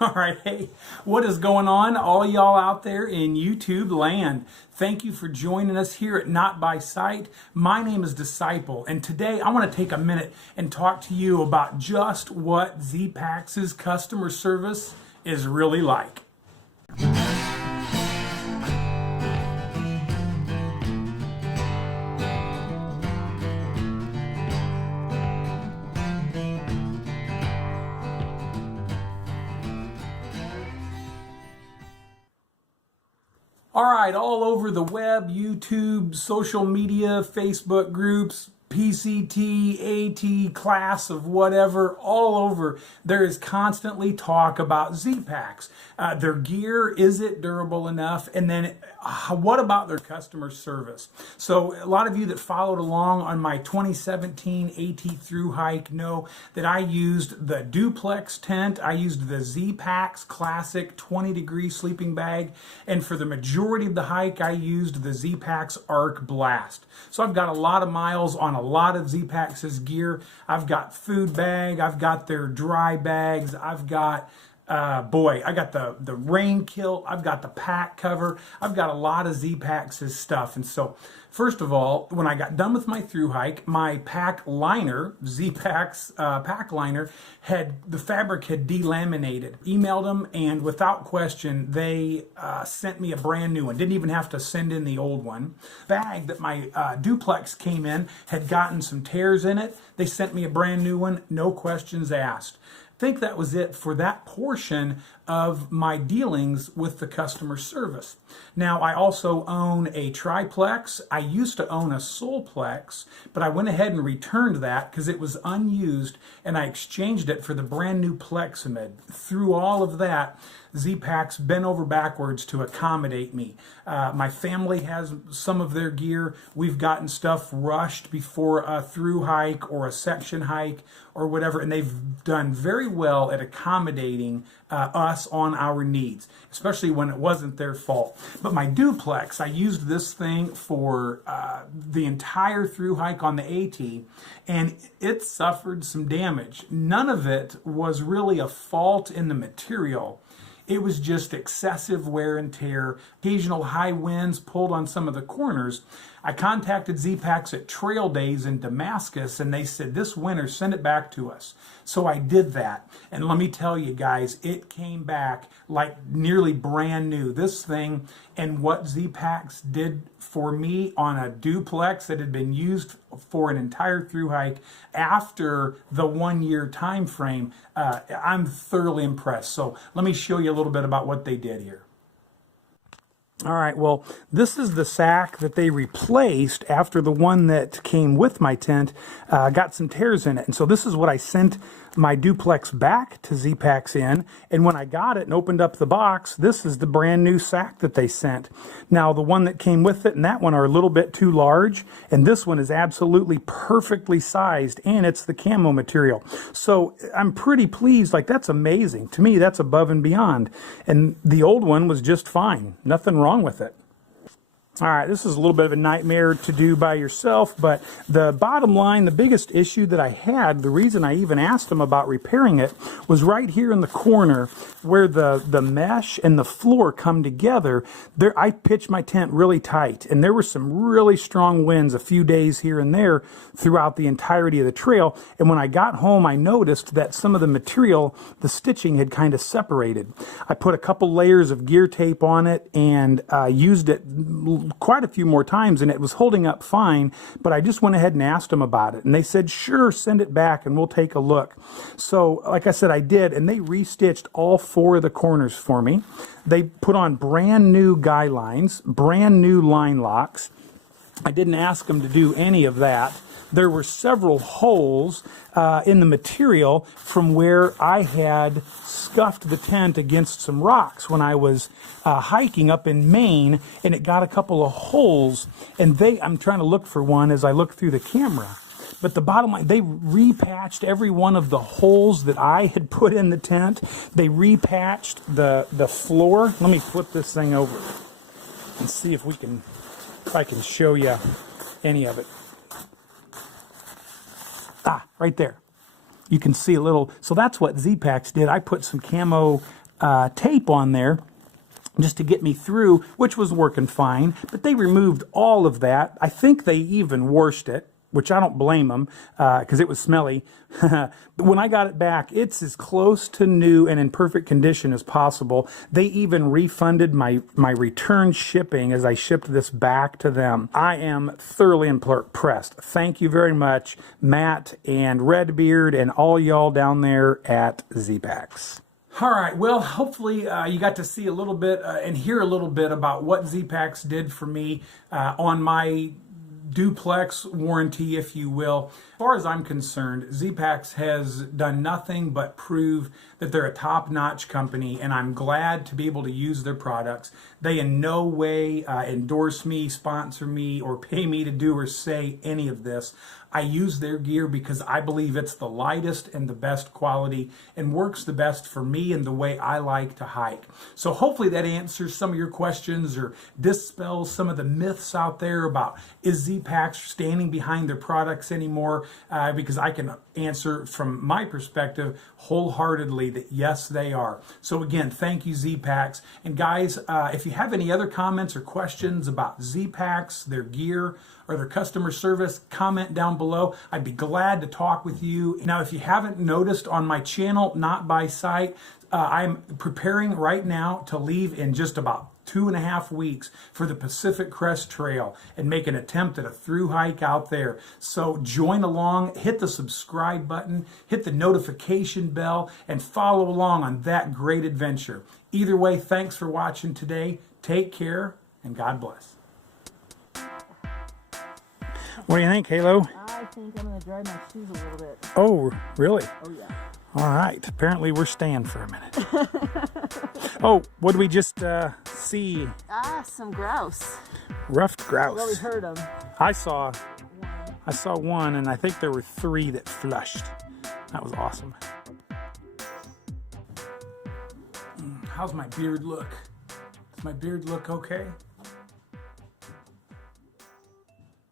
All right, hey, what is going on, all y'all out there in YouTube land? Thank you for joining us here at Not By Sight. My name is Disciple, and today I want to take a minute and talk to you about just what ZPacks' customer service is really like. All right, all over the web, YouTube, social media, Facebook groups, PCT, AT, class of whatever, all over, there is constantly talk about ZPacks. Their gear, is it durable enough? And then what about their customer service? So a lot of you that followed along on my 2017 AT through hike know that I used the Duplex tent. I used the ZPacks Classic 20-degree sleeping bag. And for the majority of the hike, I used the ZPacks Arc Blast. So I've got a lot of miles on a lot of ZPacks' gear. I've got food bag, I've got their dry bags, I've got I got the rain kilt, I've got the pack cover, I've got a lot of ZPacks' stuff. And so, first of all, when I got done with my through hike, my pack liner, ZPacks pack liner, the fabric had delaminated. Emailed them, and without question, they sent me a brand new one. Didn't even have to send in the old one. Bag that my Duplex came in had gotten some tears in it. They sent me a brand new one, no questions asked. I think that was it for that portion of my dealings with the customer service. Now, I also own a Triplex. I used to own a Solplex, but I went ahead and returned that because it was unused, and I exchanged it for the brand new Plexamid. Through all of that, ZPacks bent over backwards to accommodate me. My family has some of their gear. We've gotten stuff rushed before a through hike or a section hike or whatever, and they've done very well at accommodating us on our needs, especially when it wasn't their fault. But my Duplex, I used this thing for the entire through hike on the AT, and it suffered some damage. None of it was really a fault in the material. It was just excessive wear and tear. Occasional high winds pulled on some of the corners. I contacted ZPacks at Trail Days in Damascus, and they said, this winter, send it back to us. So I did that. And let me tell you guys, it came back like nearly brand new. This thing, and what ZPacks did for me on a Duplex that had been used for an entire through hike after the 1 year time frame, I'm thoroughly impressed. So let me show you a little bit about what they did here. All right, well, this is the sack that they replaced after the one that came with my tent got some tears in it. And so this is what I sent my Duplex back to ZPacks in. And when I got it and opened up the box, this is the brand new sack that they sent. Now, the one that came with it and that one are a little bit too large. And this one is absolutely perfectly sized, and it's the camo material. So I'm pretty pleased. Like, that's amazing. To me, that's above and beyond. And the old one was just fine. Nothing wrong with it. All right, this is a little bit of a nightmare to do by yourself, but the bottom line, the biggest issue that I had, the reason I even asked them about repairing it, was right here in the corner where the mesh and the floor come together. There, I pitched my tent really tight, and there were some really strong winds a few days here and there throughout the entirety of the trail. And when I got home, I noticed that some of the material, the stitching had kind of separated. I put a couple layers of gear tape on it and used it quite a few more times, and it was holding up fine, but I just went ahead and asked them about it, and they said, sure, send it back and we'll take a look. So like I said, I did, and they restitched all 4 of the corners for me. They put on brand new guy lines, brand new line locks. I didn't ask them to do any of that. There were several holes in the material from where I had scuffed the tent against some rocks when I was hiking up in Maine, and it got a couple of holes, and I'm trying to look for one as I look through the camera. But the bottom line, they repatched every one of the holes that I had put in the tent. They repatched the floor. Let me flip this thing over and see if I can show you any of it. Right there. You can see a little. So that's what ZPacks did. I put some camo tape on there just to get me through, which was working fine. But they removed all of that. I think they even washed it, which I don't blame them because it was smelly. But when I got it back, it's as close to new and in perfect condition as possible. They even refunded my return shipping as I shipped this back to them. I am thoroughly impressed. Thank you very much, Matt and Redbeard and all y'all down there at ZPacks. All right, well, hopefully you got to see a little bit and hear a little bit about what ZPacks did for me on my Duplex warranty, if you will. As far as I'm concerned, ZPacks has done nothing but prove that they're a top-notch company, and I'm glad to be able to use their products. They in no way endorse me, sponsor me, or pay me to do or say any of this. I use their gear because I believe it's the lightest and the best quality and works the best for me and the way I like to hike. So hopefully that answers some of your questions or dispels some of the myths out there about is ZPacks standing behind their products anymore, because I can answer from my perspective wholeheartedly that yes, they are. So again, thank you, ZPacks. And guys, if you have any other comments or questions about ZPacks, their gear, or their customer service, comment down below. I'd be glad to talk with you. Now, if you haven't noticed on my channel, Not By Sight, I'm preparing right now to leave in just about 2.5 weeks for the Pacific Crest Trail and make an attempt at a through hike out there. So join along, hit the subscribe button, hit the notification bell, and follow along on that great adventure. Either way, thanks for watching today. Take care, and God bless. What do you think, Halo? I think I'm going to dry my shoes a little bit. Oh, really? Oh, yeah. All right. Apparently, we're staying for a minute. Oh, what did we just see? Some grouse. Ruffed grouse. Well, we heard them. I saw one, and I think there were 3 that flushed. That was awesome. How's my beard look? Does my beard look okay?